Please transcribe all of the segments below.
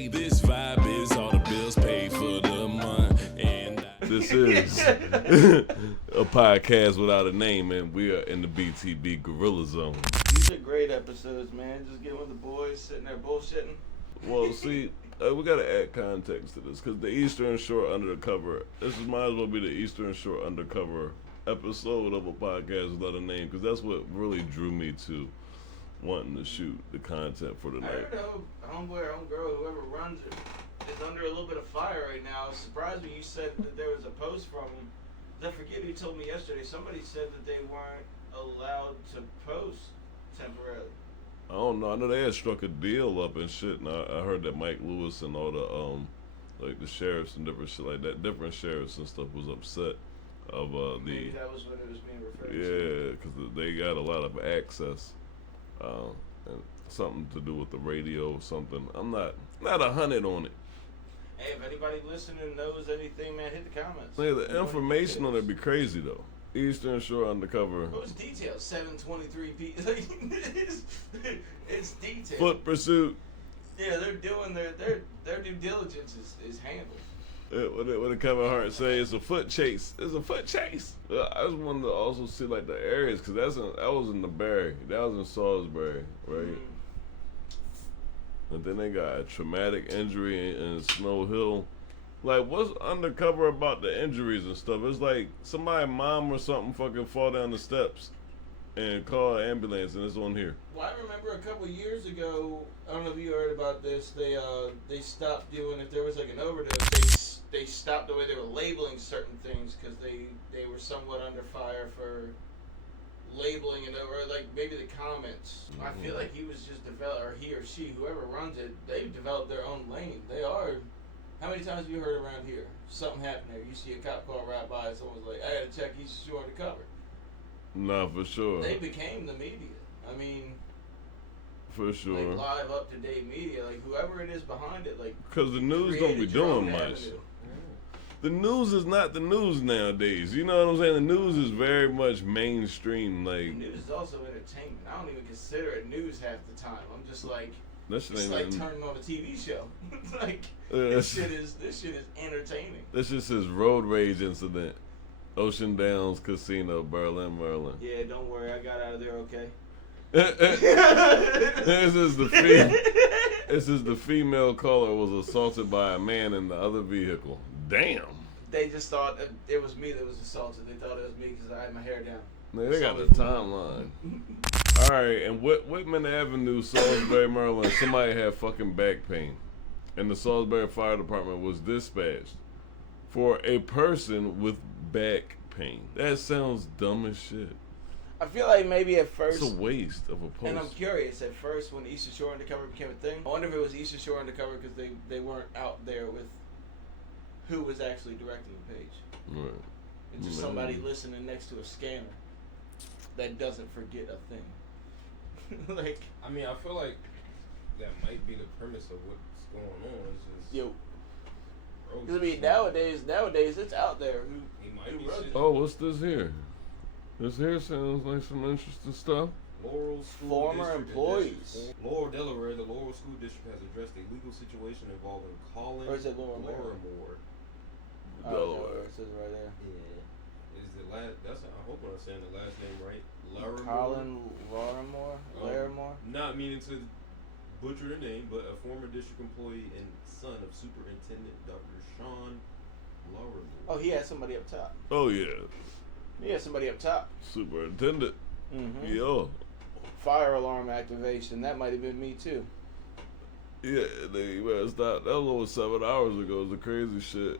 say this vibe is all the bills paid for the month. And this is a podcast without a name, and we are in the BTBGrilla zone. These are great episodes, man. Just getting with the boys, sitting there bullshitting. Well, see, we gotta add context to this, because the Eastern Shore Undercover, this might as well be the Eastern Shore Undercover episode of a podcast without a name, because that's what really drew me to wanting to shoot the content for the night. I heard homeboy or homegirl, whoever runs it, is under a little bit of fire right now. I was surprised when you said that there was a post from him. I forget who told me yesterday. Somebody said that they weren't allowed to post temporarily. I don't know. I know they had struck a deal up and shit, and I heard that Mike Lewis and all the like the sheriffs and different shit like that, different sheriffs and stuff was upset of Maybe that was what it was being referred to. Yeah, because they got a lot of access, and something to do with the radio or something. I'm not 100 on it. Hey, if anybody listening knows anything, man, hit the comments. Yeah, the information on it be crazy though. Eastern Shore Undercover. What's details? 723 P. It's details. Foot pursuit. Yeah, they're doing their due diligence is handled. What did Kevin Hart say? It's a foot chase. It's a foot chase. I just wanted to also see like the areas, because that was in the Barry. That was in Salisbury, right? Mm-hmm. And then they got a traumatic injury in Snow Hill. Like, what's undercover about the injuries and stuff? It's like somebody's mom or something fucking fall down the steps and call an ambulance, and it's on here. Well, I remember a couple years ago, I don't know if you heard about this, they stopped doing, if there was like an overdose, they stopped the way they were labeling certain things because they were somewhat under fire for labeling and or like maybe the comments. Mm-hmm. I feel like he was just or he or she, whoever runs it, they've developed their own lane. They are. How many times have you heard around here? Something happened there. You see a cop car ride by and someone's like, I gotta check Eastern Shore Undercover. Nah, for sure. They became the media. I mean, for sure. Like live, up-to-date media. Like whoever it is behind it, like. Because the news don't be doing much. The news is not the news nowadays. You know what I'm saying? The news is very much mainstream. Like the news is also entertainment. I don't even consider it news half the time. I'm just like. It's like turning on a TV show. Like this shit is entertaining. This just says road rage incident, Ocean Downs Casino, Berlin, Maryland. Yeah, don't worry, I got out of there okay. This is the female caller was assaulted by a man in the other vehicle. Damn. They just thought it was me that was assaulted. They thought it was me because I had my hair down. Man, they got the timeline. All right, and Whitman Avenue, Salisbury, Maryland, somebody had fucking back pain. And the Salisbury Fire Department was dispatched for a person with back pain. That sounds dumb as shit. I feel like maybe at first... It's a waste of a post. And I'm curious, at first when Eastern Shore Undercover became a thing, I wonder if it was Eastern Shore Undercover because they weren't out there with who was actually directing the page. Right. It's just somebody listening next to a scanner that doesn't forget a thing. Like, I mean, I feel like that might be the premise of what's going on. It's just because I mean, nowadays it's out there. Oh, what's this here? This here sounds like some interesting stuff. Laurel School Former District employees. Laurel, Delaware, the Laurel School District has addressed a legal situation involving Colin Lorimore. Delaware. It says right there. Yeah. Is the last? I hope I'm saying the last name right. Colin Larimore. Not meaning to butcher the name, but a former district employee and son of Superintendent Dr. Sean Larimore. Oh, he had somebody up top. Oh yeah. He had somebody up top. Superintendent. Mm-hmm. Yo. Fire alarm activation. That might have been me too. Yeah, they stop. That was over 7 hours ago. It's the crazy shit.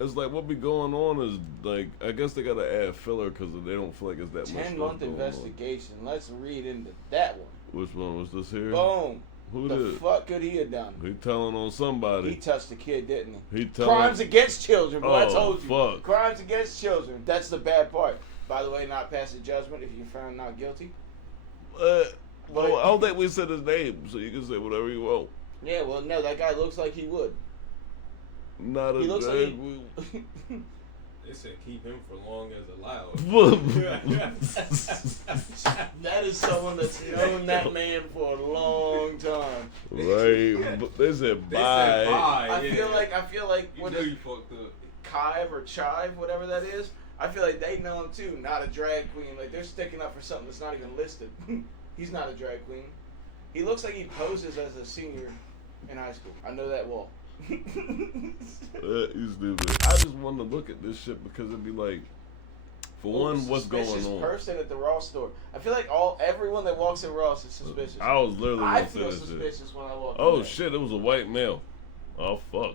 It's like what be going on is like I guess they gotta add filler because they don't feel like it's that much. 10-month investigation. Let's read into that one. Which one was this here? Boom. Who the did? Fuck could he have done? He telling on somebody. He touched the kid, didn't he? telling. Crimes against children, bro. I told you. Fuck. Crimes against children. That's the bad part. By the way, not passing judgment if you're found not guilty. Well, I don't think we said his name, so you can say whatever you want. Yeah, well, no, that guy looks like he would. Not he a looks drag. like They said keep him for long as allowed. That is someone that's known that man for a long time. Right, but they said They bye. said bye. I feel like You what know is you fucked up. Kive or Chive, whatever that is. I feel like they know him too. Not a drag queen. Like they're sticking up for something that's not even listed. He's not a drag queen. He looks like he poses as a senior in high school. I know that well. You stupid. I just want to look at this shit because it'd be like, for one, what's going Suspicious on? person at the Ross store. I feel like everyone that walks in Ross is suspicious. I was literally I gonna say feel that shit. suspicious when I walk in. Oh there. shit, it was a white male. Oh fuck.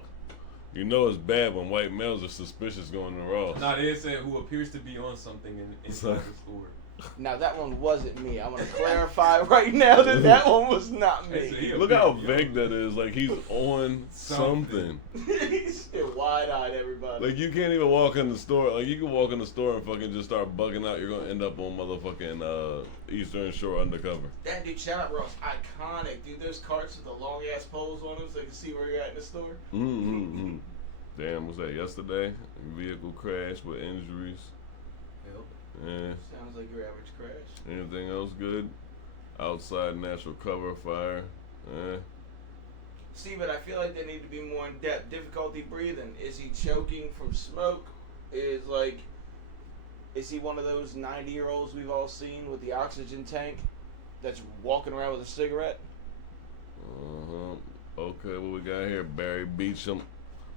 You know it's bad when white males are suspicious going to Ross. Nah, they said who appears to be on something inside the store. Now that one wasn't me. I'm gonna clarify right now that one was not Hey, so me. he a Look big how young vague that is. Like he's on something. He's wide-eyed, everybody. Like you can't even walk in the store. Like you can walk in the store and fucking just start bugging out. You're gonna end up on motherfucking Eastern Shore Undercover. That dude, shout out Ross, iconic, dude. There's carts with the long ass poles on them so you can see where you're at in the store. Mm-hmm. Damn, was that yesterday? Vehicle crash with injuries. Yep. Yeah. Sounds like your average crash. Anything else good? Outside natural cover fire. Eh. See, but I feel like they need to be more in depth. Difficulty breathing. Is he choking from smoke? Is he one of those 90-year-olds we've all seen with the oxygen tank that's walking around with a cigarette? Okay, what we got here? Barry Beecham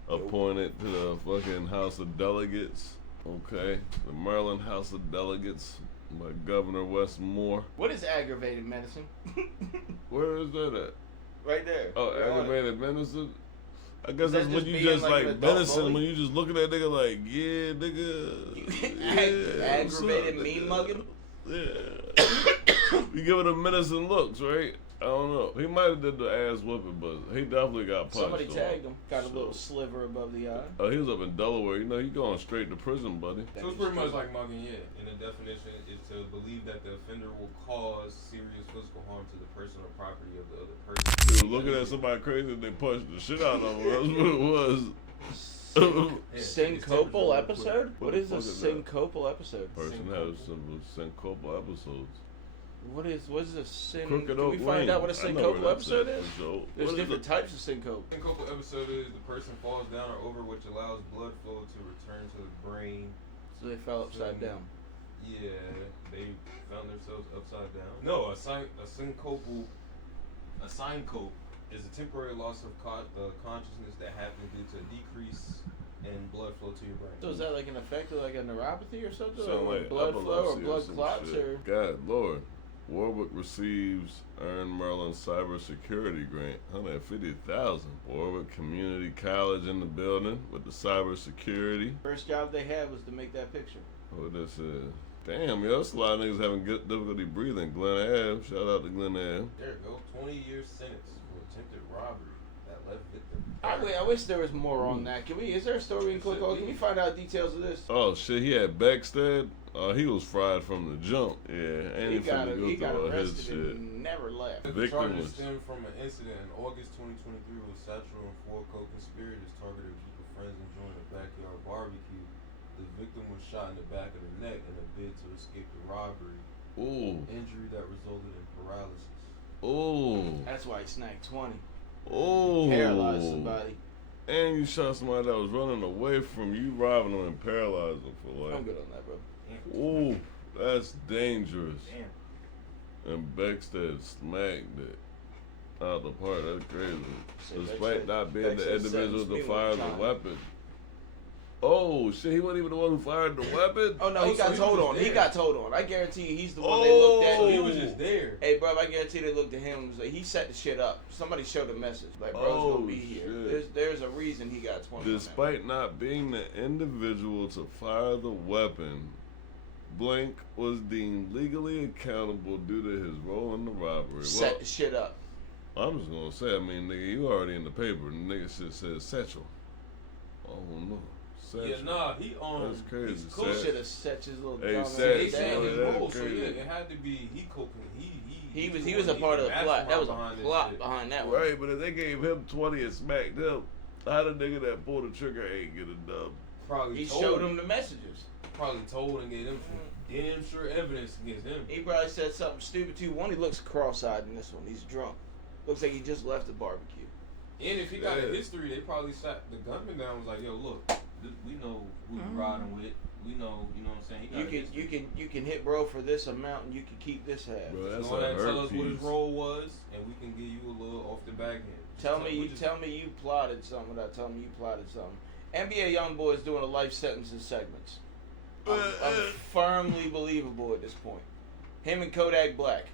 appointed to the fucking House of Delegates. Okay, the Maryland House of Delegates by Governor Wes Moore. What is aggravated medicine? Where is that at? Right there. Oh, Right on it. aggravated medicine? I guess Is that that's when just you being just like like an adult medicine, bully? when you just look at that nigga like, yeah, nigga. Yeah, what's Aggravated up, mean nigga? mugging? Yeah. You give it a medicine looks, right? I don't know. He might have did the ass whooping, but he definitely got punched. Somebody on. tagged him. Got a So- little sliver above the eye. Oh, he was up in Delaware. You know, he going straight to prison, buddy. So it's pretty much like mugging, yeah. And the definition is to believe that the offender will cause serious physical harm to the person or property of the other person. He was looking at somebody crazy and they punched the shit out of him. That's what it was. Yeah, Syncopal it's episode? What What the is a fuck is that? syncopal episode? Person has some syncopal episodes. What is a syn? Crooked Can we Oak find Lane. out what a I know where syncopal that's episode at, is? for sure. There's What is different types of syncope. Syncopal episode is the person falls down or over, which allows blood flow to return to the brain. So they fell upside down. Yeah, they found themselves upside down. No, a syncope is a temporary loss of consciousness that happens due to a decrease in blood flow to your brain. So is that like an effect of like a neuropathy or something? Sound or like blood flow or epilepsy blood some clots shit. or? God, Lord. Warwick receives Earn Merlin Cybersecurity Grant, $150,000. Warwick Community College in the building with the cybersecurity. First job they had was to make that picture. What this is? Damn, yo, that's a lot of niggas having good difficulty breathing. Glen Ave, shout out to Glen Ave. There you go, 20 years sentence for attempted robbery that left victim. I wish there was more on that. Is there a story we can click on? Can we find out details of this? Oh shit, he had Backstead. He was fried from the jump. Yeah, and He got finna go through his arrested shit. and never left. The Victim charges was- stem from an incident in August 2023 with Satchel and four co-conspirators targeted a group of friends enjoying a backyard barbecue. The victim was shot in the back of the neck in a bid to escape the robbery. Ooh, Injury that resulted in paralysis. ooh, That's why he snagged 20. ooh. Paralyzed somebody. And you shot somebody that was running away from you, robbing them and paralyzed them for I'm like. good on that, bro. Ooh, that's dangerous. Damn. And Backstead smacked it out the park. That's crazy. Say Despite Backstead- not being the Backstead individual sentenced me to one fire the time. weapon. Oh shit, he wasn't even the one who fired the weapon. Oh no, Oh, he so got he told was on. He there. got told on. I guarantee you, he's the one they looked at. Oh. He was just there. Hey, bro, I guarantee they looked at him and was like, he set the shit up. Somebody showed a message. Like, bro's Oh, gonna be here. shit. There's a reason he got 20 on him. Despite not being the individual to fire the weapon, Blank was deemed legally accountable due to his role in the robbery. Set the shit up. I'm just gonna say, I mean, nigga, you already in the paper. The nigga shit says Satchel. Oh no, Satchel. Yeah, nah, he on. That's crazy. He's Cool Satch- should have set his little Hey, dumb Satch, ass They Satch, said down. his that's role, so crazy. yeah, it had to be he cooking. He was the a one- part of the plot. That was a mastermind behind plot this shit. behind that one. Right, but if they gave him 20 and smacked him, how the nigga that pulled the trigger ain't get a dub? Probably He told showed him the messages. Probably told and gave him damn sure evidence against him. He probably said something stupid too. One, he looks cross-eyed in this one. He's drunk. Looks like he just left the barbecue. And if he got a history, they probably sat the gunman down. Was like, yo, look, we know who you riding with. We know, you know what I'm saying. You can hit bro for this amount, and you can keep this half. Bro, that's Go a ahead and tell us piece. what his role was, and we can give you a little off the back end. Tell me you plotted something without telling me you plotted something. NBA YoungBoy is doing a life sentence in segments. I'm firmly believable at this point. Him and Kodak Black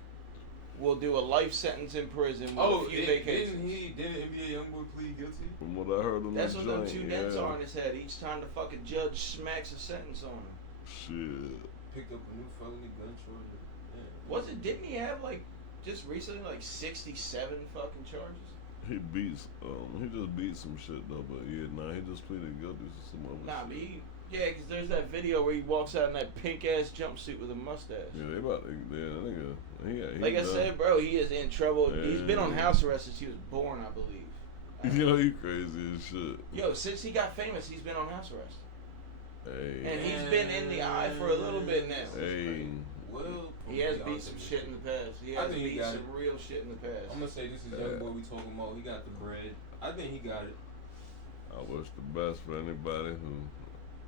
will do a life sentence in prison with a few vacations. Didn't NBA YoungBoy plead guilty? From what I heard on That's the what them joint, two dents are in his head. Each time the fucking judge smacks a sentence on him. Shit. Picked up a new felony gun charge. Didn't he have like just recently like 67 fucking charges? He just beat some shit though, but he just pleaded guilty to some other shit. Because there's that video where he walks out in that pink ass jumpsuit with a mustache. Yeah, that nigga. Like I said, bro, he is in trouble. Yeah. He's been on house arrest since he was born, I believe. Yo, he crazy as shit. Yo, since he got famous, he's been on house arrest. Hey. And he's been in the eye for a little bit now. Hey. Well, he has beat some shit in the past. He has beat some real shit in the past. I'm gonna say this is young boy we talking about. He got the bread. I think he got it. I wish the best for anybody who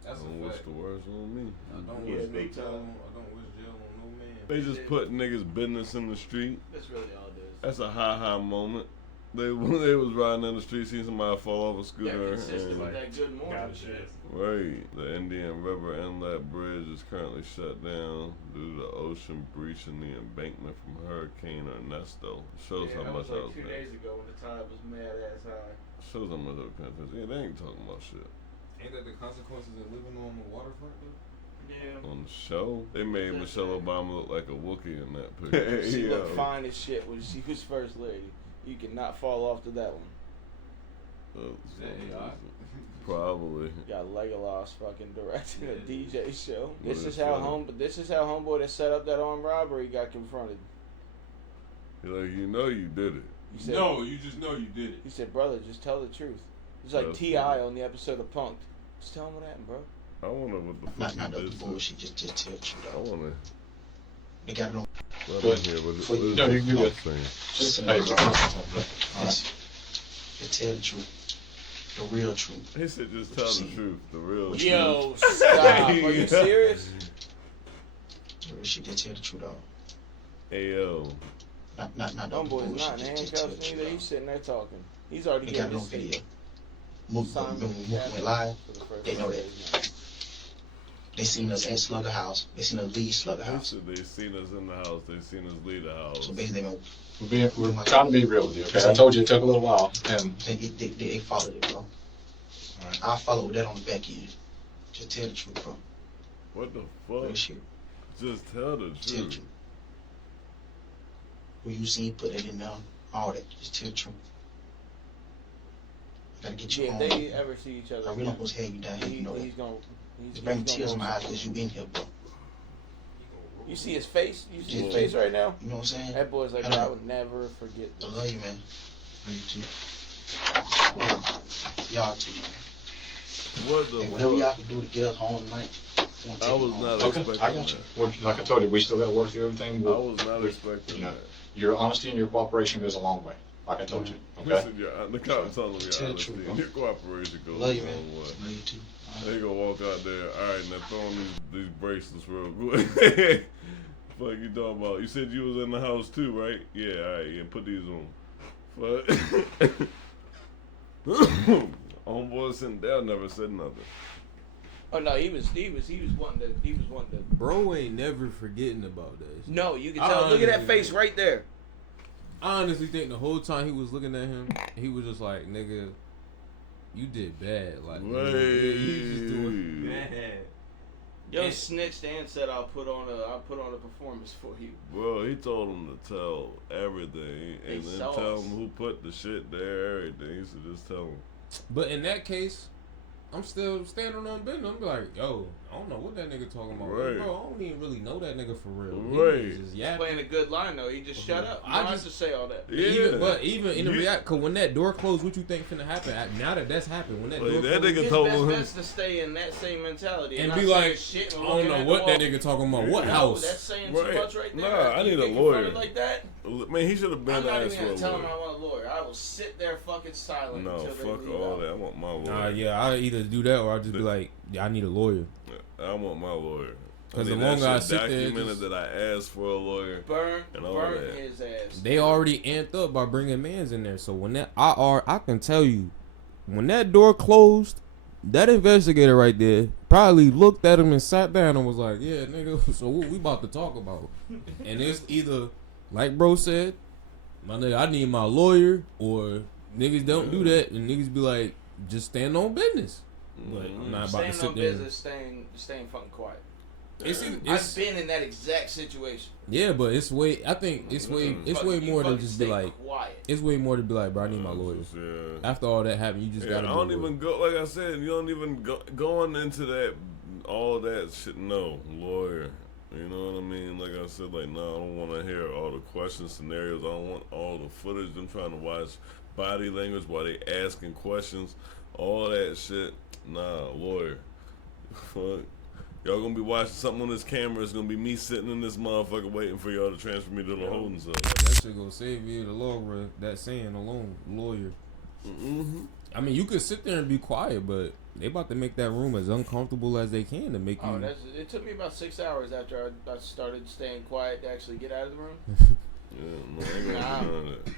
don't wish the worst on me. I don't wish jail on no man. They just put niggas' business in the street. That's really all it is. That's a ha moment. They was riding down the street, seen somebody fall off a scooter. They're consistent with that good morning shit. Right. The Indian River Inlet Bridge is currently shut down due to the ocean breaching the embankment from Hurricane Ernesto. Shows how much that was like 2 days ago when the tide was mad ass high. Shows how much they they ain't talking about shit. Ain't that the consequences of living on the waterfront though? Yeah. On the show, they made Michelle Obama look like a Wookiee in that picture. She looked fine as shit when she was first lady. You cannot fall off to that one. Probably. Got Legolas fucking directing a DJ show. This is how homeboy that set up that armed robbery got confronted. He's like, you did it. You said, no, you just know you did it. He said, brother, just tell the truth. It's like T.I. on the episode of Punk'd. Just tell him what happened, bro. I wonder what the fuck not the bullshit, just tell the truth. I wanna. They got it on. No, you good. Just tell the truth. The real truth. He said just tell the truth. The real truth. Yo, stop. Are you serious? The real shit, just tell the truth, dog. Ayo. Not Homeboy's not in handcuffs neither. He's sitting there talking. He's already got it on video. Moving live. They know that. They seen us at Slugger House. They seen us leave Slugger House. They seen us in the house. They seen us leave the house. So basically, we're trying to be real with you. Okay, I told you it took a little while, and they followed it, bro. All right. I followed that on the back end. Just tell the truth, bro. What the fuck? Real shit. Just tell the truth. Tell the truth. Who you seen put it in there, all that. Just tell the truth. Gotta get you home. If they ever see each other, I really supposed to have you down here. You know he's that. gonna. It's bringing tears in my eyes because you in here, bro. You see his face? You see his face right now? You know what I'm saying? That boy's like, I would never forget this. I love you, man. Love you too. Y'all too, man. What the whatever y'all can do to get us home tonight. I was not expecting that. Like I told you, we still got to work through everything. I was not expecting that. Your honesty and your cooperation goes a long way. Like I told you. Okay. Listen, the cops telling me your honesty and your cooperation goes a long way. Love you too. They gonna walk out there. All right, now throw on these bracelets real quick. Fuck you talking about? You said you was in the house too, right? Yeah. All right. Yeah. Put these on. Fuck. Homeboy sitting down never said nothing. Oh no, he was wanting to. Bro ain't never forgetting about that. No, you can tell. Look at that face right there. I honestly think the whole time he was looking at him, he was just like, nigga, you did bad. Like, you just doing bad. Yo, snitched and said I'll put on a performance for you. Bro, he told him to tell everything and then tell him who put the shit there, everything. He said just tell him. But in that case, I'm still standing on business. I'm be like, yo, I don't know what that nigga talking about. Right. Bro, I don't even really know that nigga for real. Right. He was just yapping. Playing a good line though. He just shut up. I I just- just say all that. Yeah. Even in the react, cause when that door closed, what you think finna happen? Now that's happened, when that Like, door that closed, nigga His told best him. bet's to stay in that same mentality and not be saying like, shit I and don't looking know at what the that wall. nigga talking about. What No, house? that's saying Right. too much right there. Nah, I You need a get lawyer. confronted like that. Man, he should have been I'm not asked even for a gonna tell him I lawyer. want a lawyer. I will sit there fucking silent No, until they fuck leave all out. that. I want my lawyer. Yeah, I either do that or I just be like, yeah, I need a lawyer. I want my lawyer. 'Cause the that longer I shit sit there, documented just- that I asked for a lawyer. Burn And all that. his ass. They already amped up by bringing mans in there. So when that I can tell you, when that door closed, that investigator right there probably looked at him and sat down and was like, yeah, nigga, so what we about to talk about? And it's either, like bro said, my nigga, I need my lawyer, or niggas don't do that and niggas be like, just stand on business. But I'm not about to Staying sit on there. business, staying fucking quiet. It's I've been in that exact situation. yeah, but it's way. I think it's way Fucking- more than fucking just be stay like. quiet. It's way more to be like, bro, I need my lawyer. Yeah. After all that happened, you just Yeah, gotta. I don't even go. Like I said, you don't even go going into that all that shit. No lawyer. You know what I mean? Like I said, like no, I don't want to hear all the questions, scenarios. I don't want all the footage. Them trying to watch body language while they asking questions. All that shit. Nah, lawyer. Fuck. Y'all gonna be watching something on this camera. It's gonna be me sitting in this motherfucker waiting for y'all to transfer me to the holding cell. That shit gonna save you in the long run. That saying alone, lawyer. Mm-hmm. I mean, you could sit there and be quiet, but they about to make that room as uncomfortable as they can to make you. Oh, it took me about 6 hours after I started staying quiet to actually get out of the room. Yeah, no, I ain't gonna do none of that.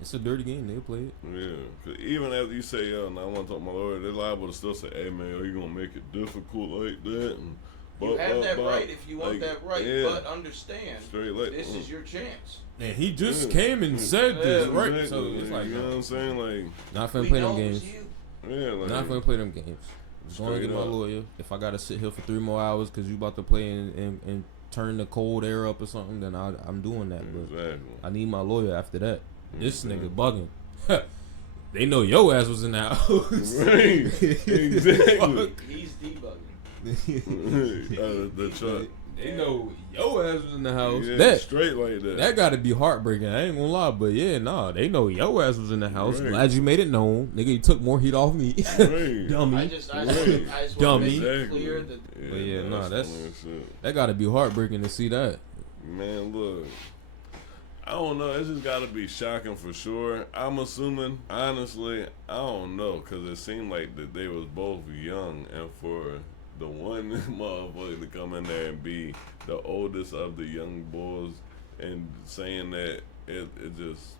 It's a dirty game. They'll play it. Yeah, cause even after you say, yo, now I want to talk to my lawyer, they're liable to still say, hey, man, yo, you gonna make it difficult like that? And You have that right if you want like, that right, yeah. but understand, Straight like, this is your chance. And he just Yeah. came and said this, Yeah, right? exactly. So it's like, you know what I'm saying? Like, not finna We play know them it was games. you. yeah, like, Not finna play them games. Just going to Straight get my up. lawyer. If I gotta sit here for 3 more hours because you about to play and turn the cold air up or something, then I'm doing that. But exactly. I need my lawyer after that. This Mhm. nigga bugging. They know your ass was in the house. Right. Exactly. He's debugging. The truck. They know your ass was in the house. Yeah, that straight like that. that gotta be heartbreaking. I ain't gonna lie, but yeah, nah, they know your ass was in the house. Right. Glad you made it known, nigga. You took more heat off me, Right. dummy. I just Right. want to Dummy. make it clear that But yeah, nah, that's- some weird shit. That gotta be heartbreaking to see that. Man, look. I don't know. It's just got to be shocking for sure. I'm assuming, honestly, I don't know, because it seemed like that they was both young, and for the one motherfucker to come in there and be the oldest of the young boys and saying that it just.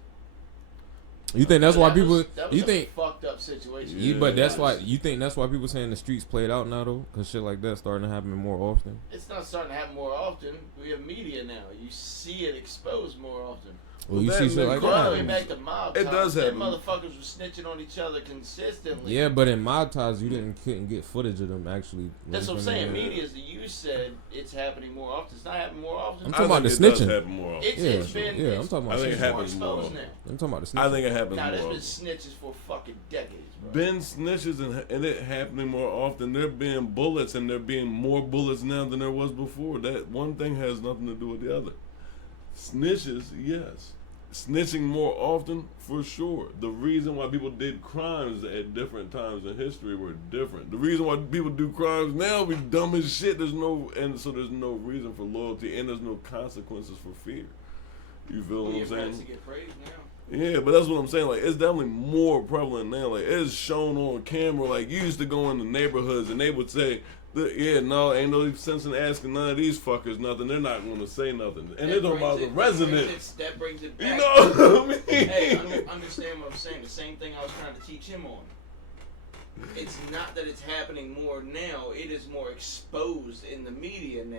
You think that's why that people? was, that was You a think? fucked up situation. You, but that's Yeah. why you think that's why people saying the streets played out now though, because shit like that starting to happen more often. It's not starting to happen more often. We have media now. You see it exposed more often. Well, you that see shit nigga like Go all the way that. back to mob It times. does Them happen. motherfuckers were snitching on each other consistently. Yeah, but in mob ties, you couldn't get footage of them actually. That's what I'm saying. Yeah. Media, as you said, it's happening more often. It's not happening more often. I'm talking about the think it does snitching. happen more often. It's Yeah, been. yeah, I'm it's, talking about I think it it's happens more more exposed often. now. I'm talking about the snitching. I think it happens Now, more there's been often. snitches for fucking decades, bro. Been snitches and it happening more often. There being bullets and there being more bullets now than there was before. That one thing has nothing to do with the other. Snitches, yes. Snitching more often, for sure. The reason why people did crimes at different times in history were different. The reason why people do crimes now be dumb as shit. There's no reason for loyalty and there's no consequences for fear. You feel what I'm Your saying? rights to get praised now. Yeah, but that's what I'm saying. Like, it's definitely more prevalent now. Like, it's shown on camera. Like, you used to go in the neighborhoods and they would say, yeah, no, ain't no sense in asking none of these fuckers nothing. They're not going to say nothing. And they don't about the residents. That brings it back. You know what I mean? Hey, understand what I'm saying. The same thing I was trying to teach him on. It's not that it's happening more now. It is more exposed in the media now.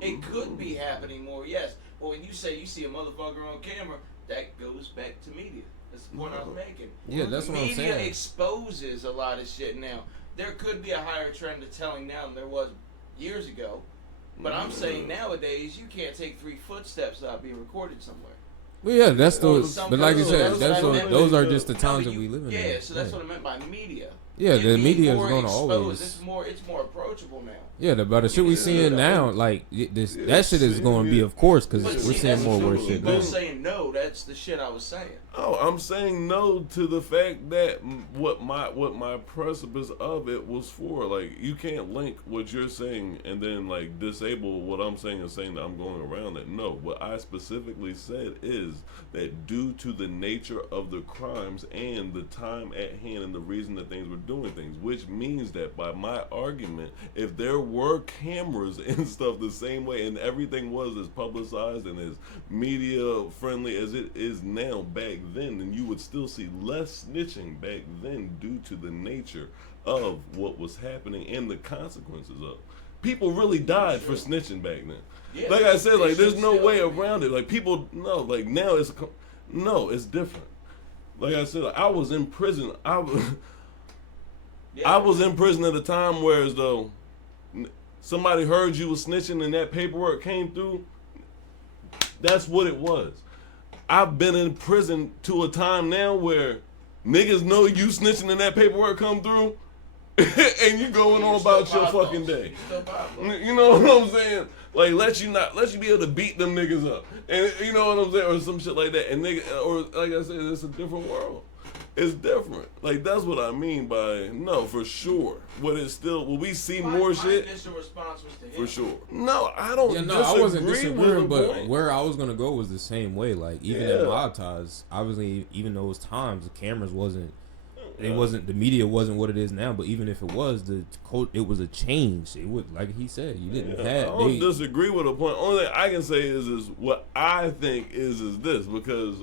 It could be happening more, yes. But when you say you see a motherfucker on camera, that goes back to media. That's the point I was making. Yeah, that's what I'm Media saying. exposes a lot of shit now. There could be a higher trend of telling now than there was years ago. But I'm saying nowadays, you can't take 3 footsteps without being recorded somewhere. Well, yeah, that's the. Some But like you people- said, that's what I meant. those are just the No, times but that we live in. Yeah, now. so that's what I meant by media. Yeah, the being media is more gonna exposed. always. It's more approachable now. Yeah, but the shit we seeing now, like that shit is going to be, of course, because But we're see, seeing that's more the worse you shit both now. saying no. That's the shit I was saying. Oh, I'm saying no to the fact that what my precipice of it was for. Like, you can't link what you're saying and then like disable what I'm saying and saying that I'm going around it. No, what I specifically said is that due to the nature of the crimes and the time at hand and the reason that things were doing things, which means that by my argument, if there were cameras and stuff the same way and everything was as publicized and as media friendly as it is now back then you would still see less snitching back then due to the nature of what was happening and the consequences of. People really died for snitching back then. Yeah, Like I said, like there's no still, way around it. Like people, no, like now it's different. Like I said, I was in prison. I was in prison at a time where as though somebody heard you was snitching and that paperwork came through. That's what it was. I've been in prison to a time now where niggas know you snitching and that paperwork come through and you going on about your fucking day. You know what I'm saying? Like let you be able to beat them niggas up. And you know what I'm saying? Or some shit like that. And nigga, or like I said, it's a different world. It's different. Like that's what I mean by no, for sure. Will we see more shit? My initial response was to him. For sure. No, I don't. Yeah, no, I wasn't disagree disagreeing, with the but point. where I was gonna go was the same way. Like even Yeah. at my ties, obviously, even those times the cameras wasn't. It wasn't, the media wasn't what it is now, but even if it was, it was a change. It would, like he said, you didn't I have. don't disagree with the point. Only thing I can say is what I think is this, because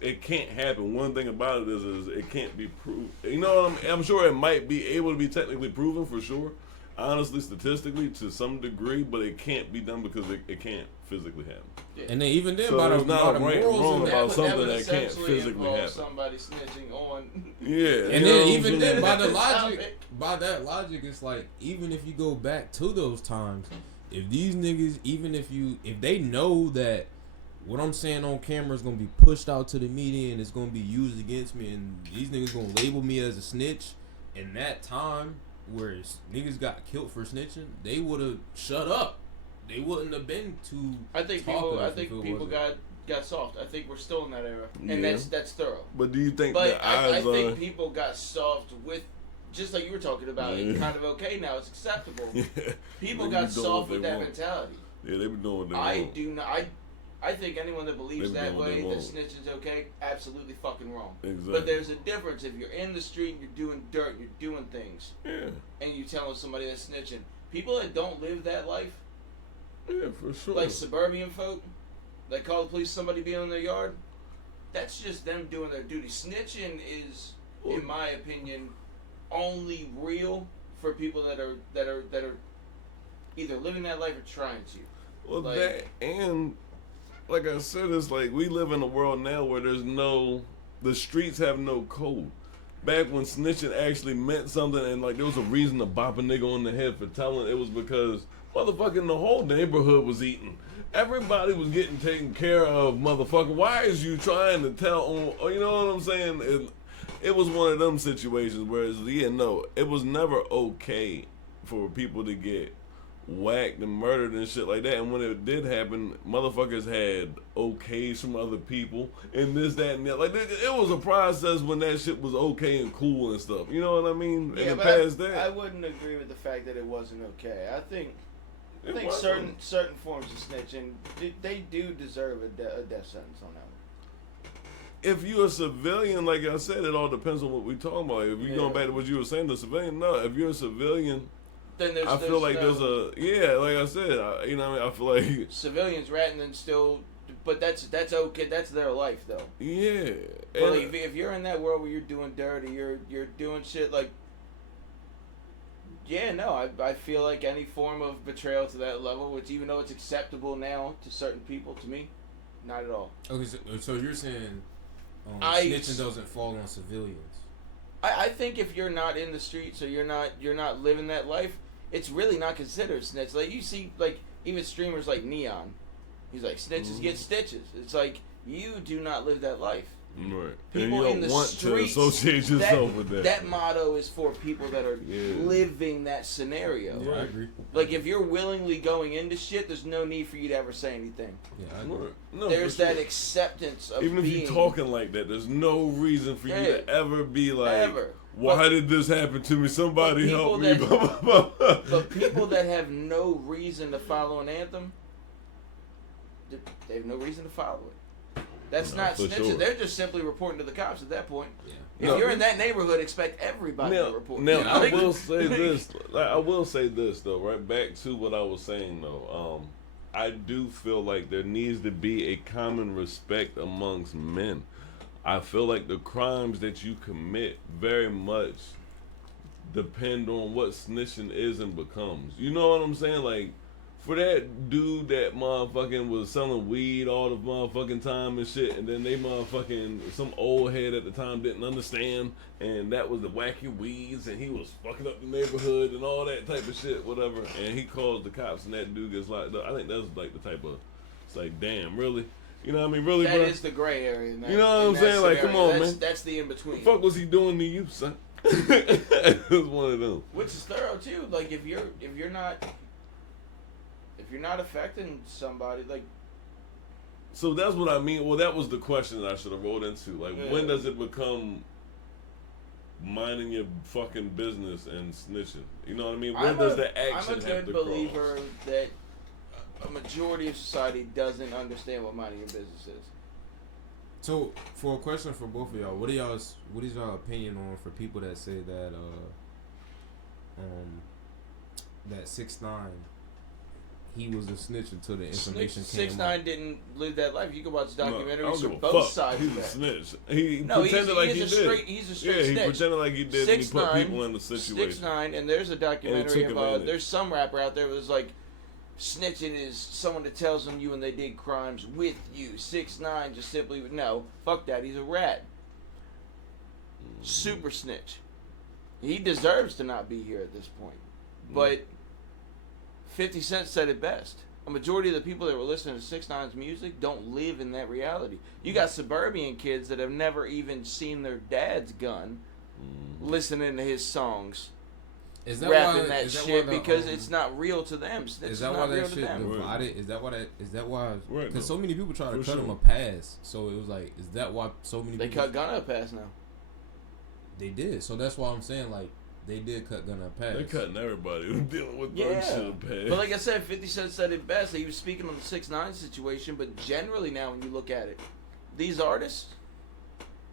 it can't happen. One thing about it is it can't be proved. You know, I'm sure it might be able to be technically proven for sure, honestly, statistically to some degree, but it can't be done because it can't physically happen. And then even then, So by there's the not morals wrong and about that, something that can't physically involve happen. somebody snitching on. Yeah, and then even then, by the Topic. logic, by that logic, it's like even if you go back to those times, if these niggas, if they know that what I'm saying on camera is gonna be pushed out to the media and it's gonna be used against me, and these niggas gonna label me as a snitch, in that time where niggas got killed for snitching, they would have shut up. They wouldn't have been too. I think people got soft. I think we're still in that era, and Yeah. that's thorough. But do you think But the I eyes think people got soft with, just like you were talking about. It's kind of okay now. It's acceptable. People They got be doing soft what with they that want. mentality. Yeah, they be doing what they I want. do not. I think anyone that believes They be that doing what they way, that want. snitching's okay, absolutely fucking wrong. Exactly. But there's a difference if you're in the street, and you're doing dirt, you're doing things, Yeah. and you telling somebody that's snitching. People that don't live that life, Yeah, for sure. like suburban folk, that call the police somebody being in their yard, that's just them doing their duty. Snitching is, in my opinion, only real for people that are either living that life or trying to. Well, like, that and like I said, it's like we live in a world now where the streets have no code. Back when snitching actually meant something and like there was a reason to bop a nigga on the head for telling, it was because motherfucking the whole neighborhood was eating. Everybody was getting taken care of, motherfucker. Why is you trying to tell on, you know what I'm saying? It was one of them situations where it was never okay for people to get whacked and murdered and shit like that. And when it did happen, motherfuckers had okays from other people and this, that, and that. Like it was a process when that shit was okay and cool and stuff. You know what I mean? yeah, In the but past I wouldn't agree with the fact that it wasn't okay. I think certain forms of snitching, they do deserve a death sentence on that one. If you're a civilian, like I said, it all depends on what we're talking about. If you're going back to what you were saying, the civilian, no. If you're a civilian, Then I feel like there's like I said, you know what I mean? I feel like civilians ratting and still, but that's okay. That's their life though. yeah. But like, if you're in that world where you're doing dirty, you're doing shit like, yeah, no, I feel like any form of betrayal to that level, which even though it's acceptable now to certain people, to me, not at all. Okay, so you're saying snitching doesn't fall on civilians? I think if you're not in the streets or you're not living that life, it's really not considered snitch. Like you see, like even streamers like Neon, he's like snitches get stitches. It's like you do not live that life. Right. People and you in don't the want streets, to associate yourself with that. That motto is for people that are Yeah. living that scenario. Yeah, I agree. Like, if you're willingly going into shit, there's no need for you to ever say anything. Yeah, I agree. No, There's for sure. that acceptance of Even if being... you're talking like that, there's no reason for you Yeah. to ever be like, Ever. why did this happen to me? Somebody But help me. people Blah, blah, blah. But people that have no reason to follow an anthem, they have no reason to follow it. That's No, not for snitching. sure. They're just simply reporting to the cops at that point. Yeah. If No. you're in that neighborhood, expect everybody to report. Now I Like- will say this. Like, I will say this though. Right back to what I was saying though. I do feel like there needs to be a common respect amongst men. I feel like the crimes that you commit very much depend on what snitching is and becomes. You know what I'm saying? Like, for that dude that motherfucking was selling weed all the motherfucking time and shit, and then they motherfucking, some old head at the time didn't understand, and that was the wacky weeds, and he was fucking up the neighborhood and all that type of shit, whatever, and he calls the cops, and that dude gets locked up. I think that's like the type of, it's like, damn, really? You know what I mean? Really, That bro? is the gray area. In that, You know what in I'm that saying? Like, scenario. come on, That's- man. That's the in between. What the fuck was he doing to you, son? It was one of them. Which is thorough too. Like, if you're not affecting somebody, like, So that's what I mean. Well, that was the question that I should have rolled into. Like, Yeah. when does it become minding your fucking business and snitching? You know what I mean? When does the action I'm a have good to believer cross? that a majority of society doesn't understand what minding your business is. So, for a question for both of y'all, what is y'all opinion on for people that say that that 6ix9ine, he was a snitch until the information came 6ix9ine out? didn't live that life. You can watch No, I documentaries don't from give a both fuck. sides He's of a that. snitch. He No, pretended like he he's a did. straight. He's a straight Yeah, he snitch. pretended like he did, and he put 6ix9ine people in the situation. 6ix9ine, and there's a documentary took about. advantage. There's some rapper out there that was like, snitching is someone that tells them you and they did crimes with you. 6ix9ine just simply no, fuck that. He's a rat. Super snitch. He deserves to not be here at this point. But 50 Cent said it best. A majority of the people that were listening to 6ix9ine's music don't live in that reality. You got suburban kids that have never even seen their dad's gun listening to his songs, Is that rapping why, that is that shit why the, because it's not real to them. It's Is that not why real that to shit them. divided? Is that why? Right, Because no. so many people try to For cut sure. him a pass. So it was like, is that why so many They people? cut Gunna a pass now. They did. So that's why I'm saying, like, they did cut Gunna a pass. They cutting everybody who's dealing with Yeah. that shit bad. But like I said, 50 Cent said it best. He was speaking on the 6ix9ine situation, but generally now when you look at it, these artists,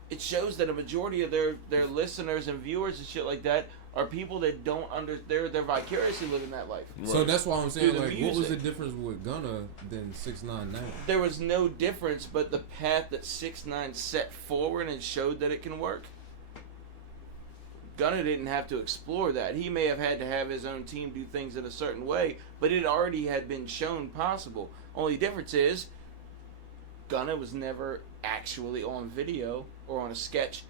it shows that a majority of their listeners and viewers and shit like that are people that don't they're vicariously living that life. So Right. that's why I'm saying, Through the like, what was the music. difference with Gunna than 6ix9ine now? There was no difference but the path that 6ix9ine set forward and showed that it can work. Gunna didn't have to explore that. He may have had to have his own team do things in a certain way, but it already had been shown possible. Only difference is Gunna was never actually on video or on a sketch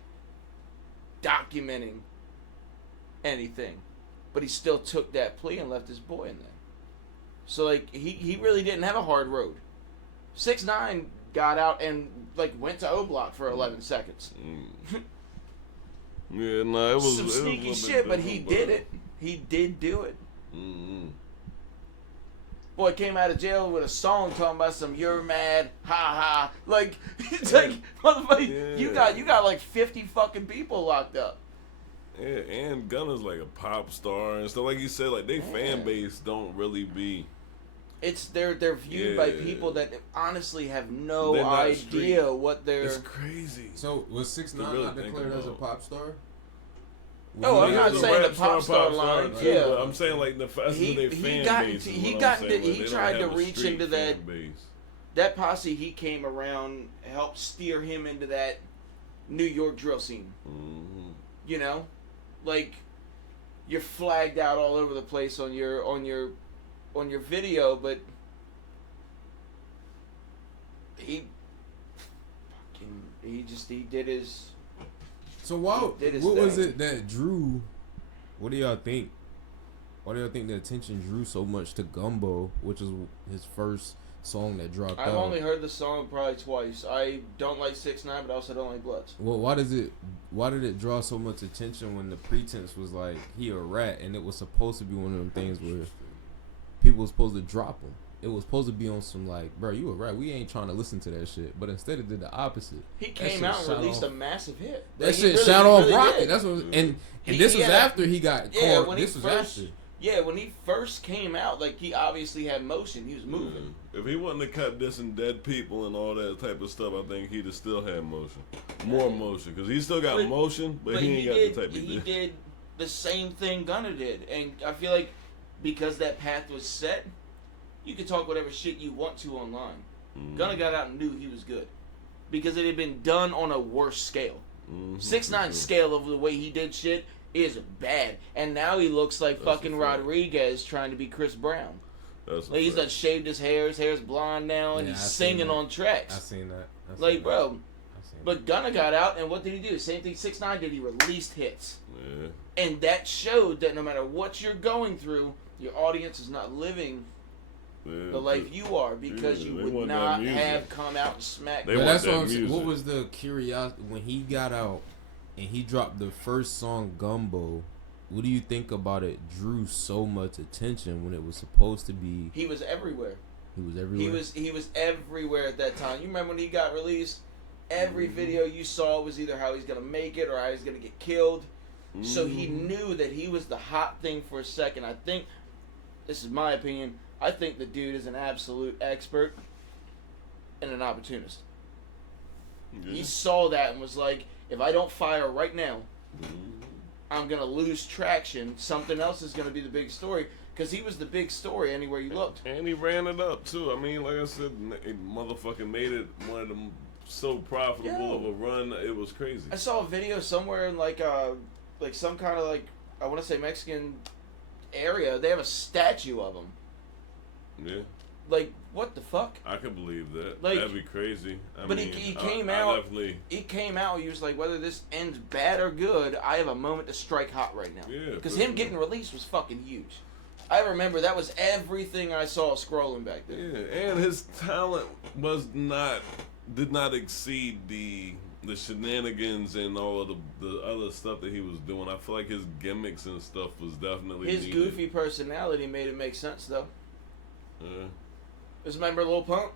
documenting anything. But he still took that plea and left his boy in there. So like he really didn't have a hard road. 6ix9ine got out and like went to O Block for 11 seconds. Yeah, no, it was Some it was a sneaky little shit, bit but he different, did it. He did do it. Mm-hmm. Boy came out of jail with a song talking about some "you're mad, ha ha." Like it's like motherfucker, Yeah. you got like 50 fucking people locked up. Yeah, and Gunna's like a pop star and stuff. Like you said, like they fan base don't really be. It's they're viewed by Yeah. people that honestly have no They're not idea street. what they're. It's crazy. So was 6ix9ine really not think declared as a about. pop star? Oh, I'm He not was a saying the rap pop star line. too, Yeah. but I'm saying like that's He- their he fan got base. into- is he what got I'm into- saying. Like, he they tried don't to have a reach street into fan that- base. That posse he came around helped steer him into that New York drill scene. Mm-hmm. You know, like you're flagged out all over the place on your video, but he did his. So why? He did his What was thing. it that drew? What do y'all think? Why do y'all think the attention drew so much to Gumbo, which is his first song that dropped I've out. only heard the song probably twice. I don't like 6ix9ine, but I also don't like Bloods. Well, why did it draw so much attention when the pretense was like he a rat, and it was supposed to be one of them things where people was supposed to drop him. It was supposed to be on some like, bro, you a rat. We ain't trying to listen to that shit. But instead it did the opposite. He came out and released a massive hit. That Like, shit really, shot off really rocket. did. That's what. And this was after he got caught. When This he was first, after. Yeah, when he first came out, like he obviously had motion. He was moving. If he wouldn't have kept dissing dead people and all that type of stuff, I think he'd have still had motion, more motion, because he still got motion, but he ain't got the type he of did the same thing Gunna did, and I feel like because that path was set, you could talk whatever shit you want to online. Gunna got out and knew he was good because it had been done on a worse scale. 6ix9ine's scale of the way he did shit is bad, and now he looks like fucking Rodriguez trying to be Chris Brown. Like he's done shaved his hair's blonde now, and he's singing on tracks. I seen that. Like, bro. But Gunna got out, and what did he do? Same thing 6ix9ine did. He released hits. Yeah. And that showed that no matter what you're going through, your audience is not living the life you are, because you would not have come out and smacked. That's what I'm saying. What was the curiosity when he got out and he dropped the first song, Gumbo? What do you think about it drew so much attention when it was supposed to be? He was everywhere. He was everywhere. He was everywhere at that time. You remember when he got released? Every video you saw was either how he's gonna make it or how he's gonna get killed. So he knew that he was the hot thing for a second. I think, this is my opinion, I think the dude is an absolute expert and an opportunist. Yeah. He saw that and was like, if I don't fire right now, I'm going to lose traction. Something else is going to be the big story. Because he was the big story anywhere you looked. And he ran it up, too. I mean, like I said, he motherfucking made it one of them so profitable of a run. It was crazy. I saw a video somewhere in like some kind of like, I want to say Mexican area. They have a statue of him. Yeah. Like, what the fuck? I could believe that. Like, that'd be crazy. But he came out. He came out. He was like, whether this ends bad or good, I have a moment to strike hot right now. Yeah. Because him getting released was fucking huge. I remember that was everything I saw scrolling back then. Yeah, and his talent did not exceed the shenanigans and all of the other stuff that he was doing. I feel like his gimmicks and stuff was definitely his needed. Goofy personality made it make sense though. Yeah. Just remember Lil Pump?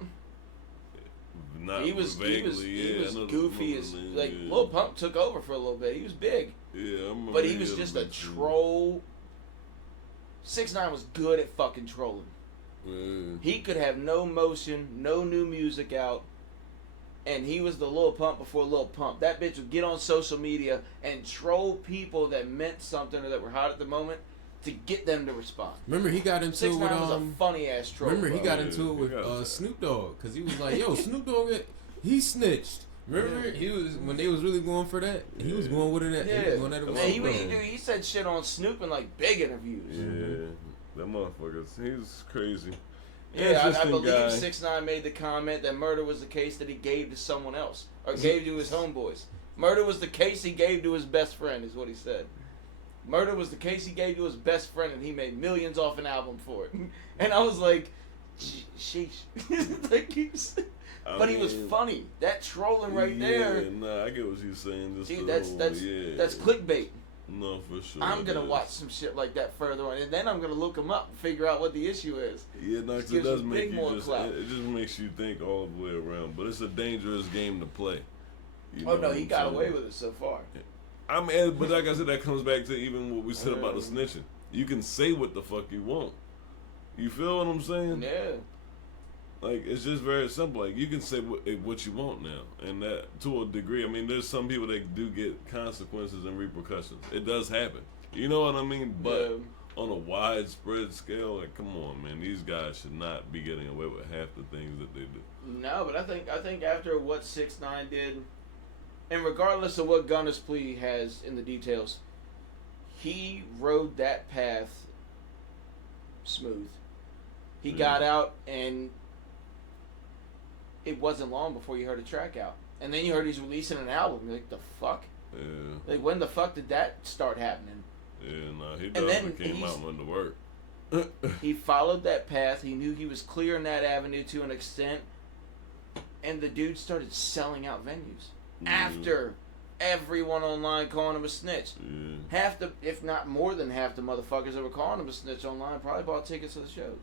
Not he was vaguely, he was goofy as like Lil Pump took over for a little bit. He was big. Yeah, I remember. But he was just a troll. 6ix9ine was good at fucking trolling. Yeah. He could have no motion, no new music out, and he was the Lil Pump before Lil Pump. That bitch would get on social media and troll people that meant something or that were hot at the moment to get them to respond. Remember he got into it with 6ix9ine was a funny ass troll. Remember he got into it with Snoop Dogg because he was like, "Yo, Snoop Dogg, he snitched." Remember he was when they was really going for that. He was going with it. Yeah, he was going at it with he said shit on Snoop in like big interviews. Yeah, that motherfucker, he's crazy. Yeah, I believe 6ix9ine made the comment that murder was the case that he gave to someone else or gave to his homeboys. Murder was the case he gave to his best friend, is what he said. Murder was the case he gave to his best friend, and he made millions off an album for it. And I was like, sheesh. Like, but he was funny. That trolling right there. Nah, I get what you're saying. Dude, that's clickbait. No, for sure. I'm gonna watch some shit like that further on, and then I'm gonna look him up and figure out what the issue is. Yeah, no, because it does make you it just makes you think all the way around. But it's a dangerous game to play. No, he got away with it so far. I mean, but like I said, that comes back to even what we said about the snitching. You can say what the fuck you want. You feel what I'm saying? Yeah. Like, it's just very simple. Like, you can say what you want now. And that, to a degree, I mean, there's some people that do get consequences and repercussions. It does happen. You know what I mean? But on a widespread scale, like, come on, man. These guys should not be getting away with half the things that they do. No, but I think after what 6ix9ine did, and regardless of what Gunna's plea has in the details, he rode that path smooth. He got out, and it wasn't long before you heard a track out. And then you heard he's releasing an album. You're like, the fuck? Yeah. Like, when the fuck did that start happening? Yeah, nah, he definitely came out and went to work. He followed that path. He knew he was clearing that avenue to an extent. And the dude started selling out venues. After everyone online calling him a snitch. Half the, if not more than half the motherfuckers that were calling him a snitch online probably bought tickets to the shows.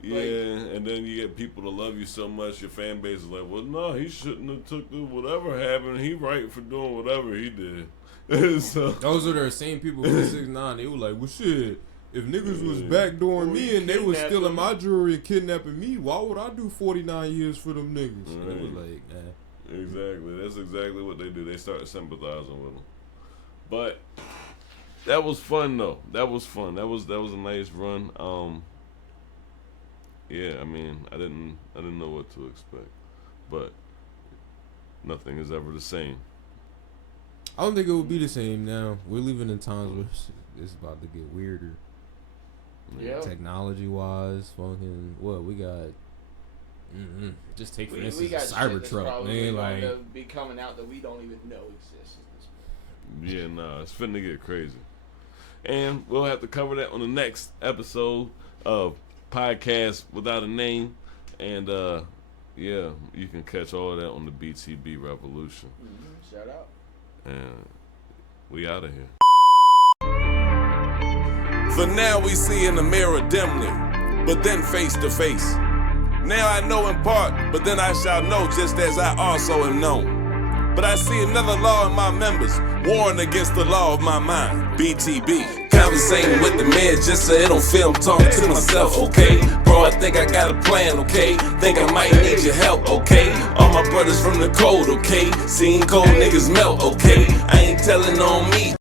Yeah, and then you get people to love you so much, your fan base is like, well, no, he shouldn't have took the whatever happened. He right for doing whatever he did. So, those are the same people who 6ix9ine. They were like, well, shit. If niggas was backdooring me and they was stealing my jewelry and kidnapping me, why would I do 49 years for them niggas? And it was like, nah. Exactly. That's exactly what they do. They start sympathizing with them. But that was fun though. That was fun. That was a nice run. Yeah, I mean, I didn't know what to expect, but nothing is ever the same. I don't think it would be the same now. We're living in times where it's about to get weirder. Yeah. Technology wise, fucking what we got. Just take for instance we got a Cybertruck, probably man. Like to be coming out that we don't even know exists at this point. Yeah, nah, it's finna get crazy, and we'll have to cover that on the next episode of Podcast Without a Name, and yeah, you can catch all of that on the BTB Revolution. Shout out. And we out of here. For now we see in the mirror dimly, but then face to face. Now I know in part, but then I shall know just as I also am known. But I see another law in my members, warring against the law of my mind. BTB, conversating with the man just so it don't feel I'm talking to myself, okay? Bro, I think I got a plan, okay? Think I might need your help, okay? All my brothers from the cold, okay? Seeing cold niggas melt, okay? I ain't telling on me.